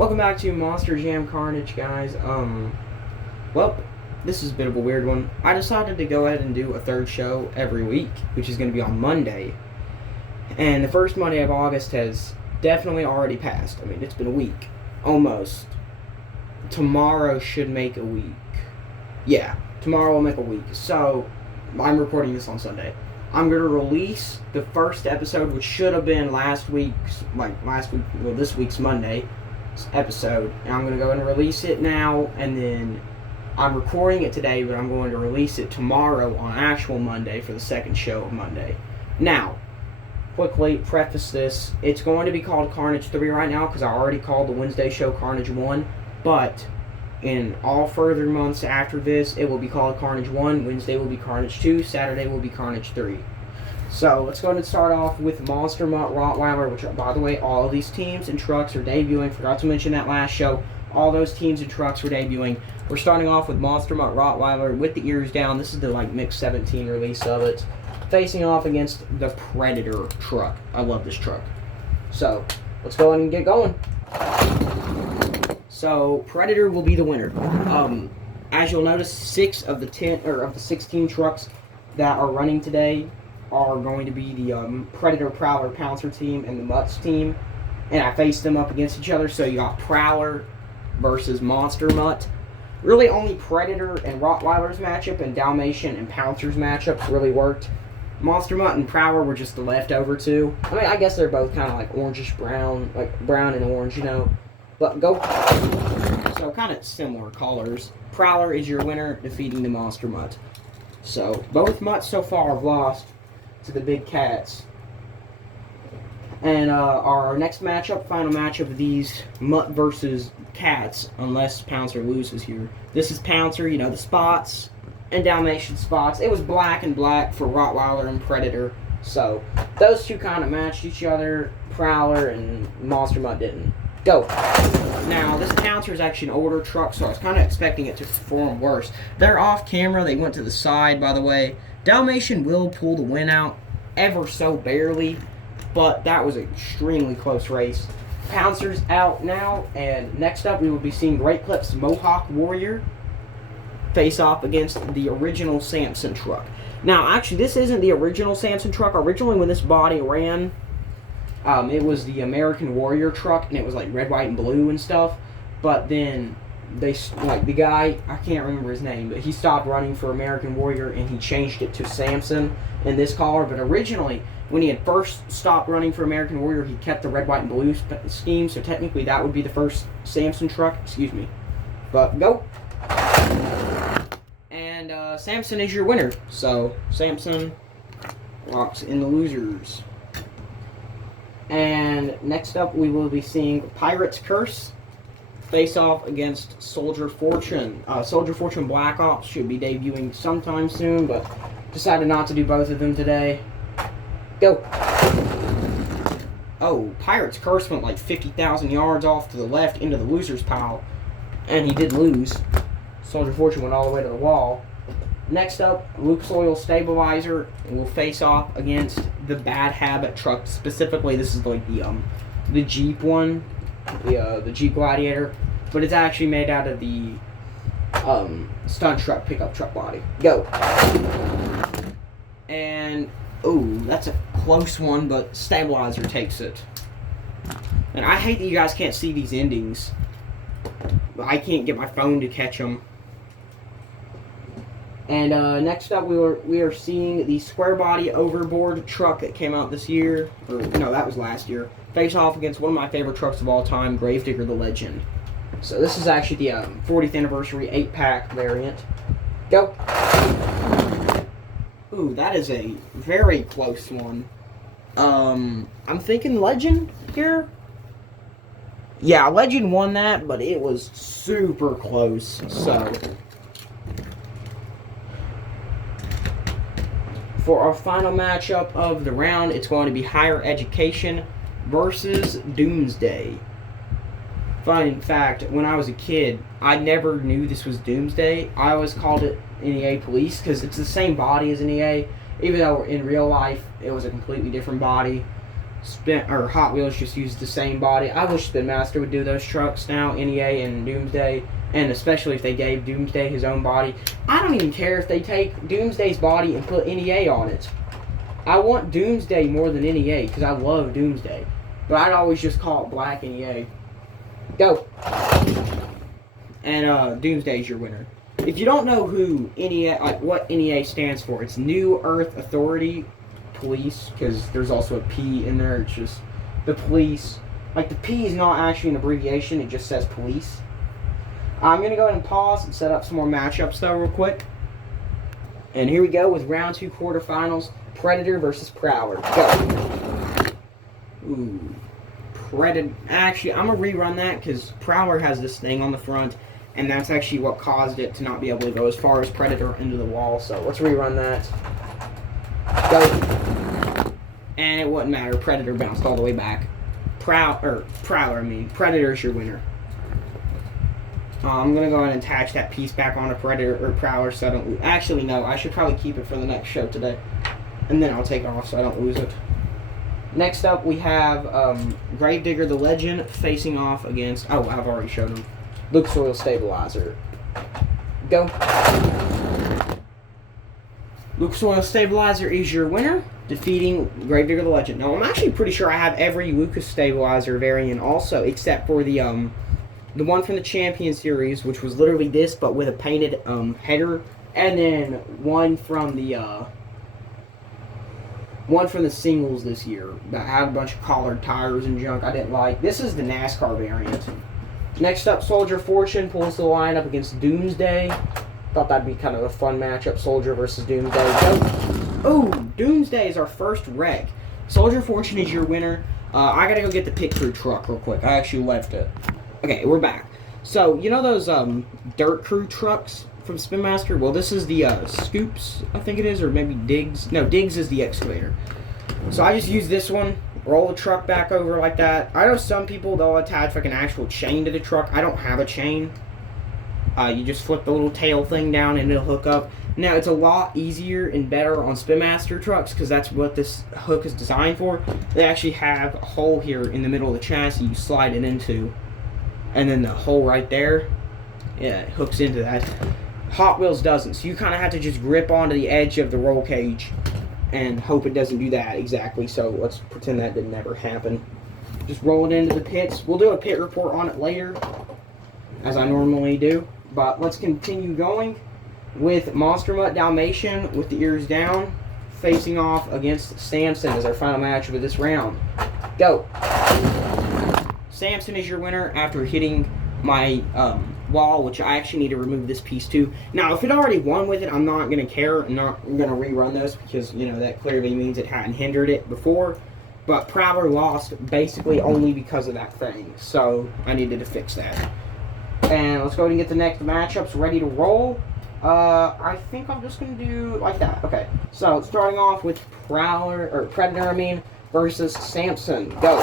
Welcome back to Monster Jam Carnage, guys. Well, this is a bit of a weird one. I decided to go ahead and do a third show every week, which is going to be on Monday. And the first Monday of August has definitely already passed. I mean, it's been a week. Almost. Tomorrow should make a week. Yeah, tomorrow will make a week. So, I'm recording this on Sunday. I'm going to release the first episode, which should have been this week's Monday episode. And I'm going to go and release it now, and then I'm recording it today, but I'm going to release it tomorrow on actual Monday for the second show of Monday. Now, quickly preface this. It's going to be called Carnage 3 right now, because I already called the Wednesday show Carnage 1, but in all further months after this, it will be called Carnage 1, Wednesday will be Carnage 2, Saturday will be Carnage 3. So, let's go ahead and start off with Monster Mutt Rottweiler, which, by the way, all of these teams and trucks are debuting. Forgot to mention that last show. All those teams and trucks were debuting. We're starting off with Monster Mutt Rottweiler with the ears down. This is the, Mix 17 release of it. Facing off against the Predator truck. I love this truck. So, let's go ahead and get going. So, Predator will be the winner. As you'll notice, 6 of the 16 trucks that are running today are going to be the Predator, Prowler, Pouncer team and the Mutts team. And I faced them up against each other, so you got Prowler versus Monster Mutt. Really only Predator and Rottweiler's matchup and Dalmatian and Pouncer's matchups really worked. Monster Mutt and Prowler were just the leftover two. I mean, I guess they're both kind of like orangish brown, like brown and orange, you know. But go. So kind of similar colors. Prowler is your winner, defeating the Monster Mutt. So both Mutts so far have lost to the big cats. And our next matchup, final matchup of these, Mutt versus Cats, unless Pouncer loses here. This is Pouncer, you know, the spots, and Dalmatian spots. It was black and black for Rottweiler and Predator. So, those two kind of matched each other. Prowler and Monster Mutt didn't. Go. Now, this Pouncer is actually an older truck, so I was kind of expecting it to perform worse. They're off camera. They went to the side, by the way. Dalmatian will pull the win out ever so barely, but that was an extremely close race. Pouncer's out now, and next up we will be seeing Great Clip's Mohawk Warrior face off against the original Samson truck. Now, actually, this isn't the original Samson truck. Originally, when this body ran, it was the American Warrior truck, and it was like red, white, and blue and stuff. But then the guy, I can't remember his name, but he stopped running for American Warrior and he changed it to Samson in this color. But originally, when he had first stopped running for American Warrior, he kept the red, white, and blue scheme. So technically, that would be the first Samson truck. Excuse me. But go. And Samson is your winner. So Samson locks in the losers. And next up, we will be seeing Pirate's Curse face off against Soldier Fortune. Soldier Fortune Black Ops should be debuting sometime soon, but decided not to do both of them today. Go. Oh, Pirate's Curse went like 50,000 yards off to the left into the losers pile, and he did lose. Soldier Fortune went all the way to the wall. Next up, Luke's Oil Stabilizer will face off against the Bad Habit truck. Specifically, this is like the Jeep one, the Jeep Gladiator, but it's actually made out of the stunt truck, pickup truck body. Go. And ooh, that's a close one, but Stabilizer takes it. And I hate that you guys can't see these endings. I can't get my phone to catch them. And next up, we are seeing the square body overboard truck that came out this year. Or no, that was last year. Face off against one of my favorite trucks of all time, Gravedigger the Legend. So this is actually the 40th anniversary 8-pack variant. Go. Ooh, that is a very close one. I'm thinking Legend here. Yeah, Legend won that, but it was super close. So for our final matchup of the round, it's going to be Higher Education versus Doomsday. Fun fact, when I was a kid, I never knew this was Doomsday. I always called it NEA Police because it's the same body as NEA, even though in real life it was a completely different body. Hot Wheels just used the same body. I wish Spin Master would do those trucks now, NEA and Doomsday, and especially if they gave Doomsday his own body. I don't even care if they take Doomsday's body and put NEA on it. I want Doomsday more than NEA because I love Doomsday, but I'd always just call it Black NEA. Go. And Doomsday's your winner. If you don't know who NEA, what NEA stands for, it's New Earth Authority Police, because there's also a P in there. It's just the police. Like, the P is not actually an abbreviation, it just says police. I'm going to go ahead and pause and set up some more matchups, though, real quick. And here we go with round 2 quarterfinals. Predator versus Prowler. Go. Ooh. Predator. Actually, I'm going to rerun that, because Prowler has this thing on the front, and that's actually what caused it to not be able to go as far as Predator into the wall. So let's rerun that. Go. And it wouldn't matter. Predator bounced all the way back. Prowler, Predator's your winner. I'm going to go ahead and attach that piece back onto Predator or Prowler so I don't lose. Actually, no. I should probably keep it for the next show today. And then I'll take it off so I don't lose it. Next up, we have Gravedigger the Legend facing off against... Oh, I've already showed him. Lucas Oil Stabilizer. Go. Lucas Oil Stabilizer is your winner, defeating Gravedigger the Legend. Now, I'm actually pretty sure I have every Lucas Stabilizer variant also, except for the one from the Champion Series, which was literally this, but with a painted header, and then one from the singles this year that had a bunch of collared tires and junk I didn't like. This is the NASCAR variant. Next up, Soldier Fortune pulls the line up against Doomsday. Thought that'd be kind of a fun matchup, Soldier versus Doomsday. Oh, Doomsday is our first wreck. Soldier Fortune is your winner. I gotta go get the pit crew truck real quick. I actually left it. Okay, we're back. So, you know those dirt crew trucks from Spin Master? Well, this is the Scoops, I think it is, or maybe Diggs. No, Diggs is the excavator. So I just use this one. Roll the truck back over like that. I know some people, they'll attach like an actual chain to the truck. I don't have a chain. You just flip the little tail thing down and it'll hook up. Now, it's a lot easier and better on Spin Master trucks because that's what this hook is designed for. They actually have a hole here in the middle of the chassis you slide it into. And then the hole right there, yeah, it hooks into that. Hot Wheels doesn't, so you kind of have to just grip onto the edge of the roll cage and hope it doesn't do that exactly. So let's pretend that didn't ever happen. Just roll it into the pits. We'll do a pit report on it later, as I normally do. But let's continue going with Monster Mutt Dalmatian with the ears down, facing off against Samson as our final match of this round. Go. Samson is your winner after hitting my wall, which I actually need to remove this piece too. Now, if it already won with it, I'm not going to care. I'm not going to rerun those because, you know, that clearly means it hadn't hindered it before. But Prowler lost basically only because of that thing. So I needed to fix that. And let's go ahead and get the next matchups ready to roll. I think I'm just going to do like that. Okay. So starting off with Predator, versus Samson. Go.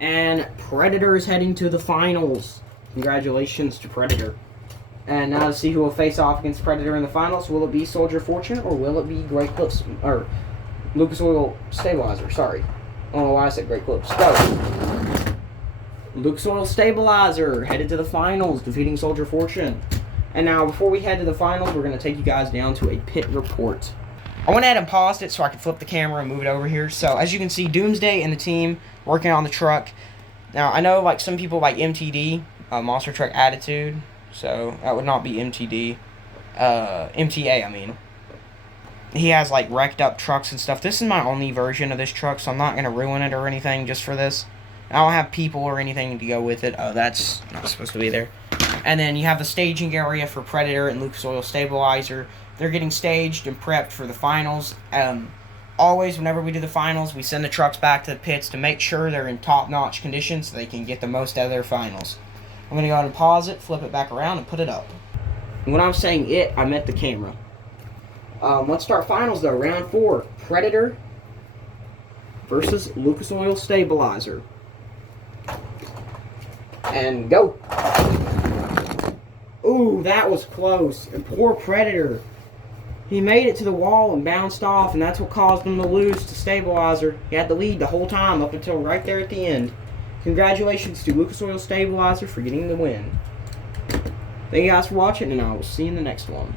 And Predator is heading to the finals. Congratulations to Predator. And now to see who will face off against Predator in the finals. Will it be Soldier Fortune or will it be Great Clips or Lucas Oil Stabilizer? Sorry. I don't know why I said Great Clips. Go. Lucas Oil Stabilizer headed to the finals, defeating Soldier Fortune. And now, before we head to the finals, we're going to take you guys down to a pit report. I went ahead and paused it so I could flip the camera and move it over here. So, as you can see, Doomsday and the team working on the truck. Now, I know like some people like MTD, Monster Truck Attitude. So, that would not be MTD. MTA, I mean. He has like wrecked up trucks and stuff. This is my only version of this truck, so I'm not going to ruin it or anything just for this. I don't have people or anything to go with it. Oh, that's not supposed to be there. And then you have the staging area for Predator and Lucas Oil Stabilizer. They're getting staged and prepped for the finals. Always, whenever we do the finals, we send the trucks back to the pits to make sure they're in top-notch condition so they can get the most out of their finals. I'm going to go ahead and pause it, flip it back around, and put it up. And when I'm saying it, I meant the camera. Let's start finals, though. Round 4. Predator versus Lucas Oil Stabilizer. And go. Ooh, that was close. And poor Predator. He made it to the wall and bounced off, and that's what caused him to lose to Stabilizer. He had the lead the whole time up until right there at the end. Congratulations to Lucas Oil Stabilizer for getting the win. Thank you guys for watching, and I will see you in the next one.